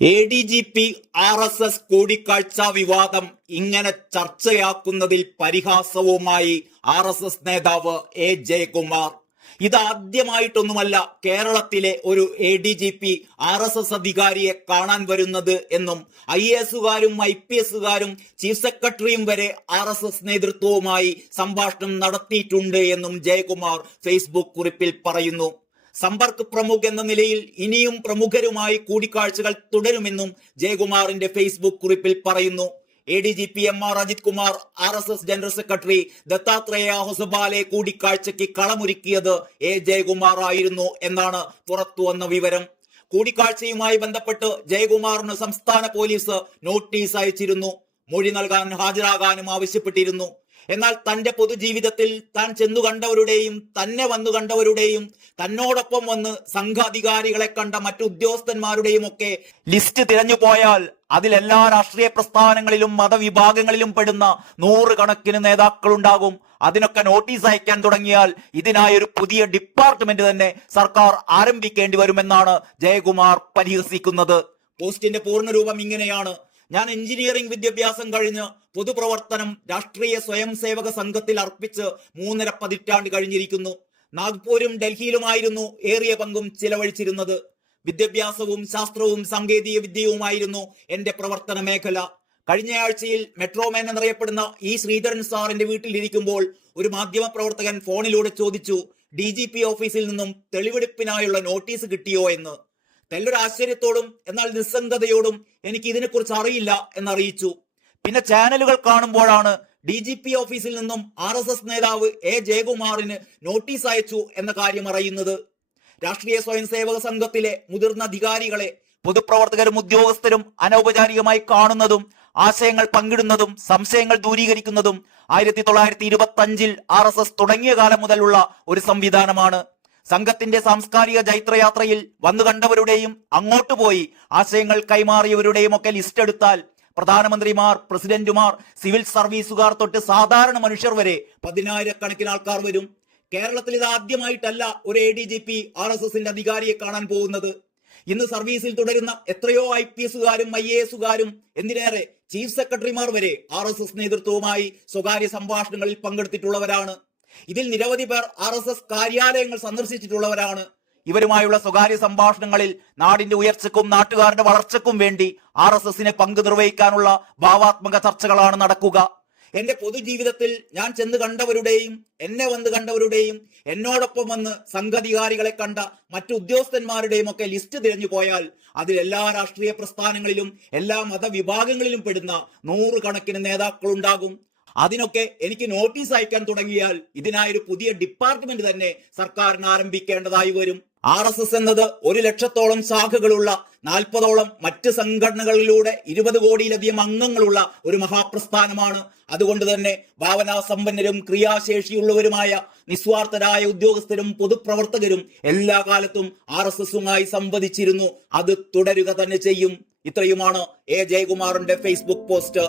ADGP RSS കൂടിക്കാഴ്ച വിവാദം ഇങ്ങനെ ചർച്ചയാക്കുന്നതിൽ പരിഹാസവുമായി RSS നേതാവ് A. ജയകുമാർ. ഇതാദ്യമായിട്ടൊന്നുമല്ല കേരളത്തിലെ ഒരു ADGP RSS അധികാരിയെ കാണാൻ വരുന്നത് എന്നും IAS-കാരും IPS-കാരും ചീഫ് സെക്രട്ടറിയും വരെ RSS നേതൃത്വവുമായി സംഭാഷണം നടത്തിയിട്ടുണ്ട് എന്നും ജയകുമാർ ഫേസ്ബുക്ക് കുറിപ്പിൽ പറയുന്നു. സമ്പർക്ക് പ്രമുഖ് എന്ന നിലയിൽ ഇനിയും പ്രമുഖരുമായി കൂടിക്കാഴ്ചകൾ തുടരുമെന്നും ജയകുമാറിന്റെ ഫേസ്ബുക്ക് കുറിപ്പിൽ പറയുന്നു. ADGP MR Ajith Kumar RSS general secretary Dattatreya Hosabale കൂടിക്കാഴ്ചയ്ക്ക് കളമൊരുക്കിയത് A. ജയകുമാർ ആയിരുന്നു എന്നാണ് പുറത്തുവന്ന വിവരം. കൂടിക്കാഴ്ചയുമായി ബന്ധപ്പെട്ട് ജയകുമാറിന് സംസ്ഥാന പോലീസ് നോട്ടീസ് അയച്ചിരുന്നു. മൊഴി നൽകാൻ ഹാജരാകാനും ആവശ്യപ്പെട്ടിരുന്നു. എന്നാൽ തന്റെ പൊതുജീവിതത്തിൽ താൻ ചെന്നു കണ്ടവരുടെയും തന്നെ വന്നു കണ്ടവരുടെയും തന്നോടൊപ്പം വന്ന് സംഘാധികാരികളെ കണ്ട മറ്റു ഉദ്യോഗസ്ഥന്മാരുടെയും ഒക്കെ ലിസ്റ്റ് തിരഞ്ഞു പോയാൽ അതിലെല്ലാ രാഷ്ട്രീയ പ്രസ്ഥാനങ്ങളിലും മതവിഭാഗങ്ങളിലും പെടുന്ന നൂറുകണക്കിന് നേതാക്കളുണ്ടാകും. അതിനൊക്കെ നോട്ടീസ് അയക്കാൻ തുടങ്ങിയാൽ ഇതിനായൊരു പുതിയ ഡിപ്പാർട്ട്മെന്റ് തന്നെ സർക്കാർ ആരംഭിക്കേണ്ടി വരുമെന്നാണ് ജയകുമാർ പരിഹസിക്കുന്നത്. പോസ്റ്റിന്റെ പൂർണ്ണരൂപം ഇങ്ങനെയാണ്: ഞാൻ എഞ്ചിനീയറിംഗ് വിദ്യാഭ്യാസം കഴിഞ്ഞ് പൊതുപ്രവർത്തനം രാഷ്ട്രീയ സ്വയം സേവക സംഘത്തിൽ അർപ്പിച്ച് 3.5 പതിറ്റാണ്ട് കഴിഞ്ഞിരിക്കുന്നു. നാഗ്പൂരും ഡൽഹിയിലുമായിരുന്നു ഏറിയ പങ്കും ചിലവഴിച്ചിരുന്നത്. വിദ്യാഭ്യാസവും ശാസ്ത്രവും സാങ്കേതിക വിദ്യയുമായിരുന്നു എന്റെ പ്രവർത്തന മേഖല. കഴിഞ്ഞയാഴ്ചയിൽ മെട്രോമാൻ എന്നറിയപ്പെടുന്ന ഈ ശ്രീധരൻ സാറിന്റെ വീട്ടിലിരിക്കുമ്പോൾ ഒരു മാധ്യമ പ്രവർത്തകൻ ഫോണിലൂടെ ചോദിച്ചു, DGP ഓഫീസിൽ നിന്നും തെളിവെടുപ്പിനായുള്ള നോട്ടീസ് കിട്ടിയോ എന്ന്. തെല്ലൊരാശ്ചര്യത്തോടും എന്നാൽ നിസ്സംഗതയോടും എനിക്ക് ഇതിനെക്കുറിച്ച് അറിയില്ല എന്നറിയിച്ചു. പിന്നെ ചാനലുകൾ കാണുമ്പോഴാണ് DGP ഓഫീസിൽ നിന്നും RSS നേതാവ് A. ജയകുമാറിന് നോട്ടീസ് അയച്ചു എന്ന കാര്യം അറിയുന്നത്. രാഷ്ട്രീയ സ്വയം സേവക സംഘത്തിലെ മുതിർന്ന അധികാരികളെ പൊതുപ്രവർത്തകരും ഉദ്യോഗസ്ഥരും അനൗപചാരികമായി കാണുന്നതും ആശയങ്ങൾ പങ്കിടുന്നതും സംശയങ്ങൾ ദൂരീകരിക്കുന്നതും 1925 RSS തുടങ്ങിയ കാലം മുതലുള്ള ഒരു സംവിധാനമാണ്. സംഘത്തിന്റെ സാംസ്കാരിക ജൈത്രയാത്രയിൽ വന്നു കണ്ടവരുടെയും അങ്ങോട്ട് പോയി ആശയങ്ങൾ കൈമാറിയവരുടെയും ഒക്കെ ലിസ്റ്റ് എടുത്താൽ പ്രധാനമന്ത്രിമാർ, പ്രസിഡന്റുമാർ, സിവിൽ സർവീസുകാർ തൊട്ട് സാധാരണ മനുഷ്യർ വരെ 10,000-കണക്കിന് ആൾക്കാർ വരും. കേരളത്തിൽ ഇത് ആദ്യമായിട്ടല്ല ഒരു ADGP RSSന്റെ അധികാരിയെ കാണാൻ പോകുന്നത്. ഇന്ന് സർവീസിൽ തുടരുന്ന എത്രയോ IPS-കാരും IAS-കാരും എന്തിനേറെ ചീഫ് സെക്രട്ടറിമാർ വരെ RSS നേതൃത്വവുമായി സ്വകാര്യ സംഭാഷണങ്ങളിൽ പങ്കെടുത്തിട്ടുള്ളവരാണ്. ഇതിൽ നിരവധി പേർ RSS കാര്യാലയങ്ങൾ സന്ദർശിച്ചിട്ടുള്ളവരാണ്. ഇവരുമായുള്ള സ്വകാര്യ സംഭാഷണങ്ങളിൽ നാടിന്റെ ഉയർച്ചയ്ക്കും നാട്ടുകാരുടെ വളർച്ചയ്ക്കും വേണ്ടി RSSനെ പങ്കു നിർവഹിക്കാനുള്ള ഭാവാത്മക ചർച്ചകളാണ് നടക്കുക. എന്റെ പൊതുജീവിതത്തിൽ ഞാൻ ചെന്ന് കണ്ടവരുടെയും എന്നെ വന്ന് കണ്ടവരുടെയും എന്നോടൊപ്പം വന്ന് സംഘാധികാരികളെ കണ്ട മറ്റു ഉദ്യോഗസ്ഥന്മാരുടെയും ഒക്കെ ലിസ്റ്റ് തിരഞ്ഞു പോയാൽ അതിൽ എല്ലാ രാഷ്ട്രീയ പ്രസ്ഥാനങ്ങളിലും എല്ലാ മതവിഭാഗങ്ങളിലും പെടുന്ന നൂറുകണക്കിന് നേതാക്കളുണ്ടാകും. അതിനൊക്കെ എനിക്ക് നോട്ടീസ് അയക്കാൻ തുടങ്ങിയാൽ ഇതിനായൊരു പുതിയ ഡിപ്പാർട്ട്മെന്റ് തന്നെ സർക്കാരിന് ആരംഭിക്കേണ്ടതായി വരും. RSS എന്നത് 1 ലക്ഷത്തോളം ശാഖകളുള്ള 40ഓളം മറ്റ് സംഘടനകളിലൂടെ 20 കോടിയിലധികം അംഗങ്ങളുള്ള ഒരു മഹാപ്രസ്ഥാനമാണ്. അതുകൊണ്ട് തന്നെ ഭാവനാസമ്പന്നരും ക്രിയാശേഷിയുള്ളവരുമായ നിസ്വാർത്ഥരായ ഉദ്യോഗസ്ഥരും പൊതുപ്രവർത്തകരും എല്ലാ കാലത്തും RSSുമായി സംവദിച്ചിരുന്നു. അത് തുടരുക തന്നെ ചെയ്യും. ഇത്രയുമാണ് A. ജയകുമാറിന്റെ Facebook post.